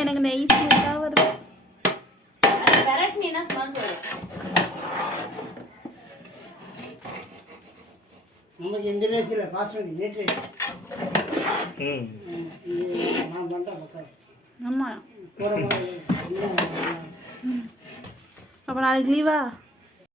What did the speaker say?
எனக்கு நெய் ஸ்மெல்லாக வருது. நமக்கு இந்த ரேஸில் பாஸ்வேர்டு நேற்று நான் பண்ணுறேன் பக்கம். ஆமாம். அப்போ நாளைக்கு லீவா?